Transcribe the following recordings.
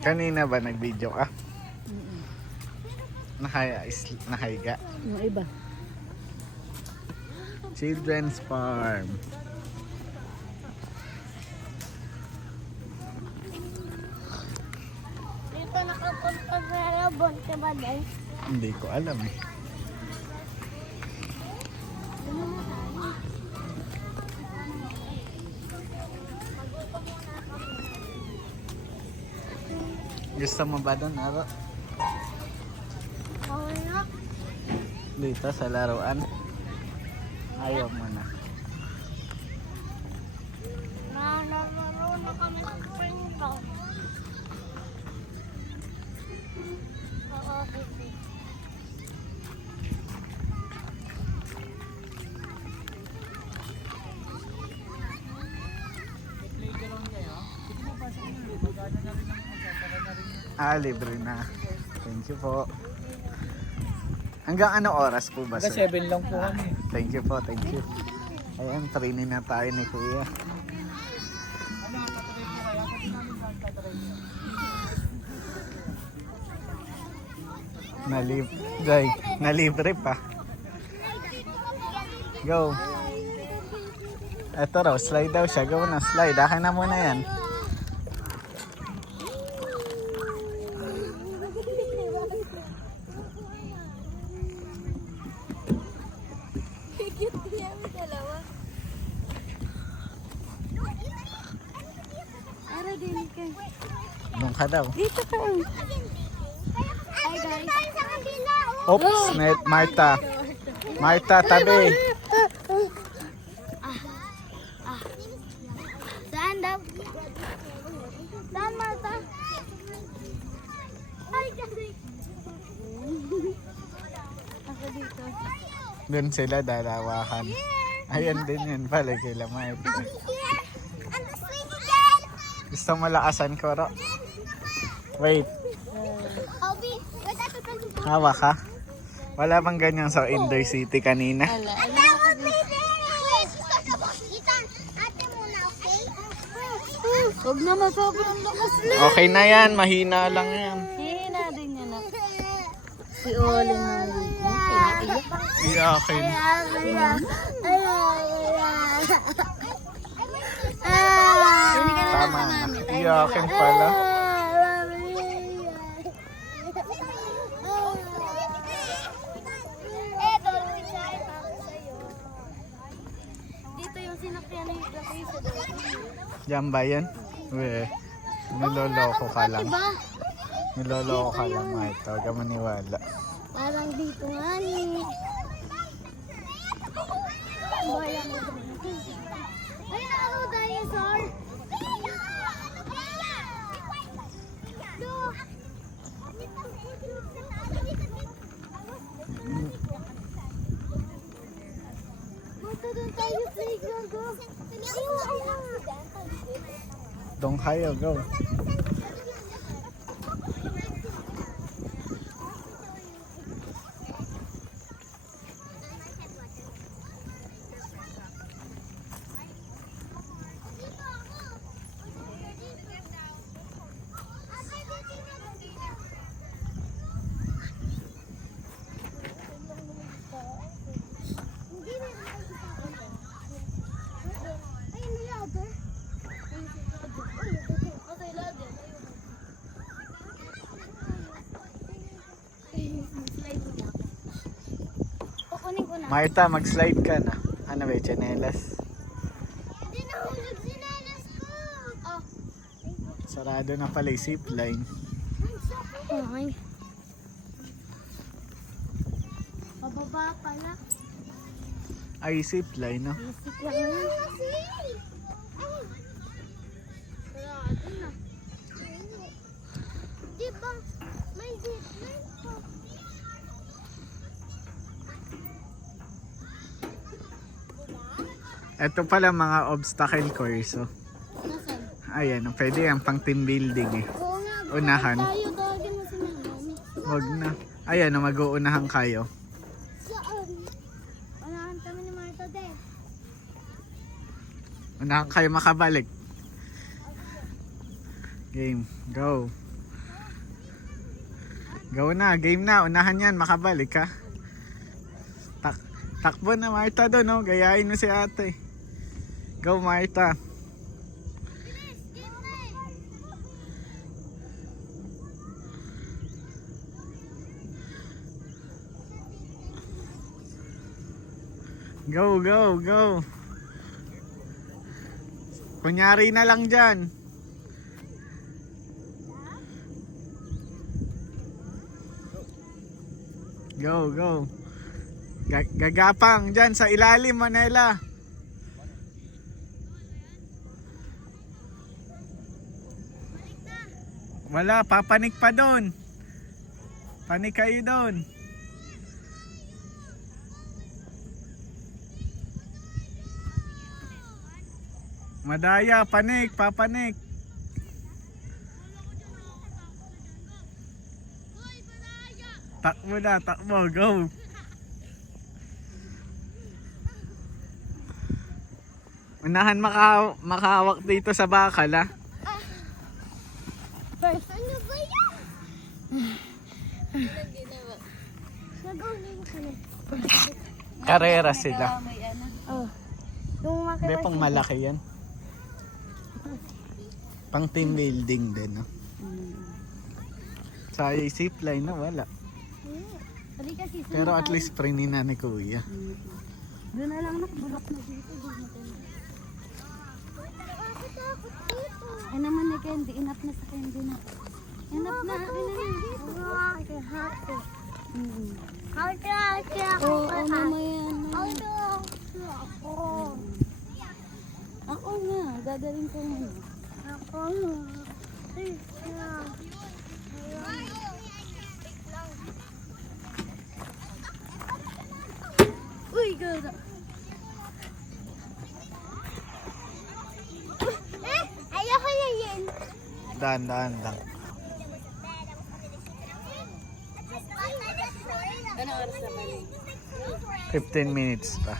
Kanina ba nag-video ka? Nahiga. Yung iba. Children's Farm. Dito nakapunta sa Rabon ka ba din? Hindi ko alam eh. Gusto mo ba doon, Aro? Wala. Dito sa laruan? Ayaw mo na. Nalaro na kami sa spring ball. Oo, kasi. Libre na. Thank you po. Hanggang ano oras po ba, Hanggang sir? 7 lang po kami. Thank you po, thank you. Ayan, training na tayo ni Kuya. Nalibre pa. Go. Eto raw, slide daw siya. Go na, slide. Akin na muna yan. Ara din ka. Doon ka daw. Dito ka. Hi guys. Sa kabila. Oops, Marta. Marta, tabi. Saan daw? Saan, Marta? Ay, kasi. Ako dito. Doon sila dalawakan. Ayan din yun pala kila Marta. Gusto mo lakasan ko, Ro? Wait, Obi, wait, ito. hawa ka? Wala bang ganyan sa Indoor City kanina? Wala. Ate muna, okay? Huwag naman sobrang lakas na. Okay na yan, mahina lang yan. Hina din yan ako. Si Olin na iyak. Iyakin. Tama na. Iyakin pala. Dito yung sinakyan na yung lakay sa doon. Diyan ba yan? We, niloloko ka lang. Niloloko ka lang, Marta. Huwag ka maniwala. Parang dito nga ni. Bola mo. Ay, ano, dinosaur? Mata doon tayo playground ko. Doon kayo, go. Kukunin ko na. Marta, mag-slide ka na. Ano ba, chanelas? Hindi na hulog sinalas ko. Oh. Sarado na pala yung zipline. Okay. Pababa pala. Ay, zipline, no? Basic lang yun. Sarado na. Diba? May zipline po. Ito pala mga obstacle course. Oh. Nasaan? Ayan, pwede yan pang team building eh. Oo nga. Unahan. Tayo, tawagin mo si Mami. Huwag na. Ayan, mag-uunahan kayo. Saan? Unahan kami ni Marta din. Unahan kayo makabalik. Game, go. Go na, game na. Unahan yan, makabalik ka. Takbo na Marta doon, oh. Gayahin mo si ate. Go Marta. Go, go, go. Kunyari na lang dyan. Go, go. Gagapang dyan sa ilalim, Manela. Wala, papanik pa doon. Panik kayo doon. Madaya, panik, papanik. Takbo na, takbo, go. Unahan makahawak dito sa bakal, ha? First, ano ba yan? Nag-uling ka na. Karera sila. May ano. Oh. Yung Hindi, pang malaki yan. Pang team building din, no? Sa zipline na wala. Pero at least free ni na ni Kuya. Doon na lang nakabulak na dito. Ay naman ni Candy, enough na sa Candy na. Enough na, akin na yan. Oo, mamaya na. Ako nga, gagaling ko nga. Uy, ganda. Ayoko na yan. Daan lang. Ano oras na balik? 15 minutes pa.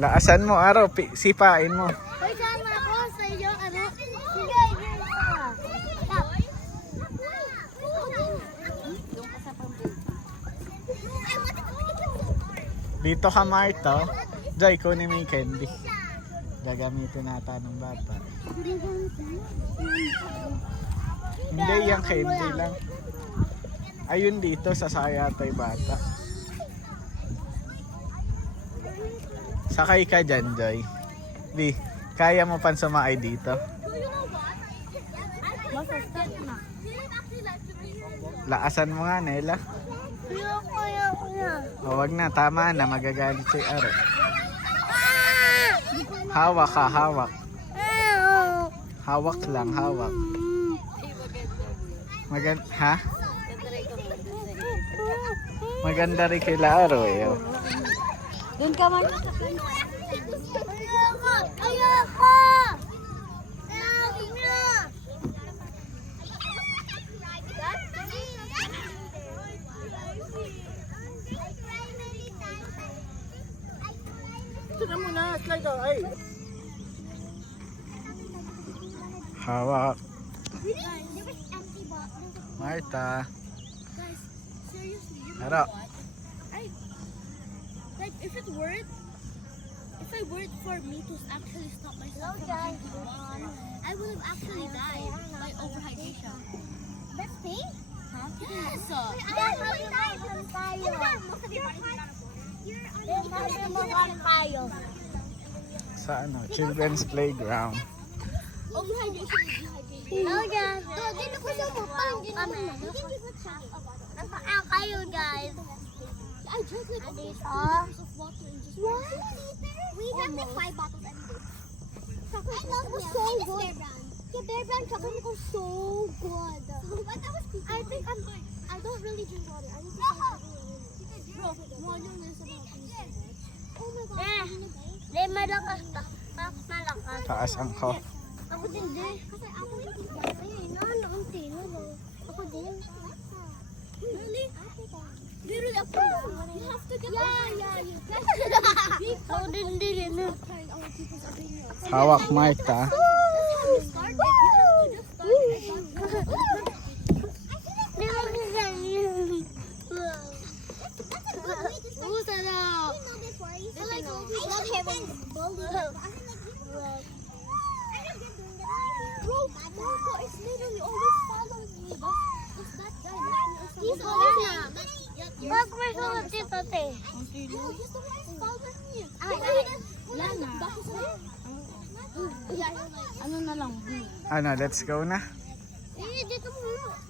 Laasan mo, araw. Sipain mo. Uy, sama ako sa iyo, ano? Sige, yun ka. Doon ka sa pambili. Dito ka, Marta. Joy, kunin mo yung candy. Gagamitin nata ng bata. Hindi, yung candy lang. Ayun dito, sa sayatay bata. Sakay ka dyan, Joy. Di, kaya mo pan sumakay dito? Laasan mo nga, Nela. O, wag na, tama na, magagalit si Aro. Hawak ka, hawak. Hawak lang, hawak. Ha? Maganda rin kila Aro eh. Oh. Doon ka man. Ayoko! Hawak. Marta. Guys, seriously, you Aro. like if I were for me to actually stop myself from drinking water, I would have actually died by overhydration. That's me? Huh? Yes. Sa ano, children's playground. Overhydration is dehydration. No, guys. Dito ko siya mapang. Kayo, guys. I drank like 4 liters of water in just 1 liter? We drank like 5 bottles every day. I love it was so good. Yeah, Bear Brand chocolate was so good. I don't really drink water. I need to start drinking. Bro, water is about oh my god. Hindi, malakas. Malakas. Taas ang ko. Ako din. Kasi ako hindi. Naunti. Ako din. Really? Literally, you have to get you Ako din. Hawak, Marta. love him. Bro, Marco is literally always following me. That's that guy. He's always Look, we're so Tito Te. He's the one who's following me. Lana. Ano na lang? Ano, let's go na? Dito muna.